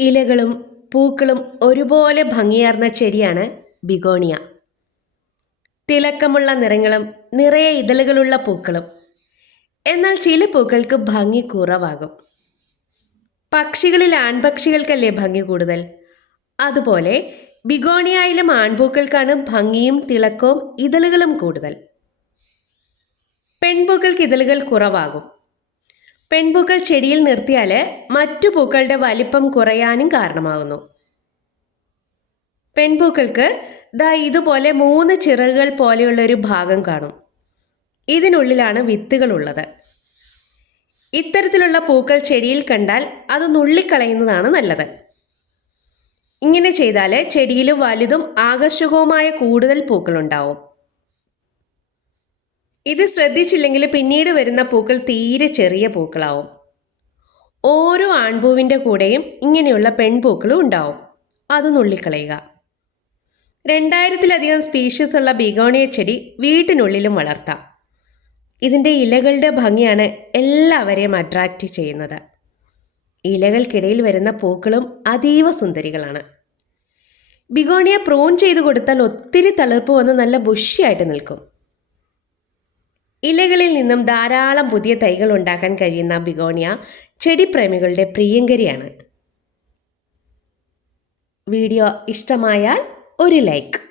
ഇലകളും പൂക്കളും ഒരുപോലെ ഭംഗിയാർന്ന ചെടിയാണ് ബിഗോണിയ. തിളക്കമുള്ള നിറങ്ങളും നിറയെ ഇതളുകളുള്ള പൂക്കളും. എന്നാൽ ചില പൂക്കൾക്ക് ഭംഗി കുറവാകും. പക്ഷികളിൽ ആൺപക്ഷികൾക്കല്ലേ ഭംഗി കൂടുതൽ? അതുപോലെ ബിഗോണിയയിലും ആൺപൂക്കൾക്കാണ് ഭംഗിയും തിളക്കവും ഇതളുകളും കൂടുതൽ. പെൺപൂക്കൾക്ക് ഇതളുകൾ കുറവാകും. പെൺപൂക്കൾ ചെടിയിൽ നിർത്തിയാൽ മറ്റു പൂക്കളുടെ വലിപ്പം കുറയാനും കാരണമാകുന്നു. പെൺപൂക്കൾക്ക് ദാ ഇതുപോലെ മൂന്ന് ചിറകുകൾ പോലെയുള്ള ഒരു ഭാഗം കാണും. ഇതിനുള്ളിലാണ് വിത്തുകൾ ഉള്ളത്. ഇത്തരത്തിലുള്ള പൂക്കൾ ചെടിയിൽ കണ്ടാൽ അത് നുള്ളിക്കളയുന്നതാണ് നല്ലത്. ഇങ്ങനെ ചെയ്താൽ ചെടിയിൽ വലുതും ആകർഷകവുമായ കൂടുതൽ പൂക്കളുണ്ടാവും ഇത് ശ്രദ്ധിച്ചില്ലെങ്കിൽ പിന്നീട് വരുന്ന പൂക്കൾ തീരെ ചെറിയ പൂക്കളാവും. ഓരോ ആൺപൂവിന്റെ കൂടെയും ഇങ്ങനെയുള്ള പെൺപൂക്കളും ഉണ്ടാവും. അത് നുള്ളിക്കളയുക. രണ്ടായിരത്തിലധികം സ്പീഷീസ് ഉള്ള ബിഗോണിയ ചെടി വീട്ടിനുള്ളിലും വളർത്താം. ഇതിന്റെ ഇലകളുടെ ഭംഗിയാണ് എല്ലാവരെയും അട്രാക്റ്റ് ചെയ്യുന്നത്. ഇലകൾക്കിടയിൽ വരുന്ന പൂക്കളും അതീവ സുന്ദരികളാണ്. ബിഗോണിയ പ്രൂൺ ചെയ്ത് കൊടുത്താൽ ഒത്തിരി തളിർപ്പ് വന്ന് നല്ല ബുഷിയായിട്ട് നിൽക്കും. ഇലകളിൽ നിന്നും ധാരാളം പുതിയ തൈകൾ ഉണ്ടാക്കാൻ കഴിയുന്ന ബിഗോണിയ ചെടിപ്രേമികളുടെ പ്രിയങ്കരിയാണ്. വീഡിയോ ഇഷ്ടമായാൽ ഒരു ലൈക്ക്.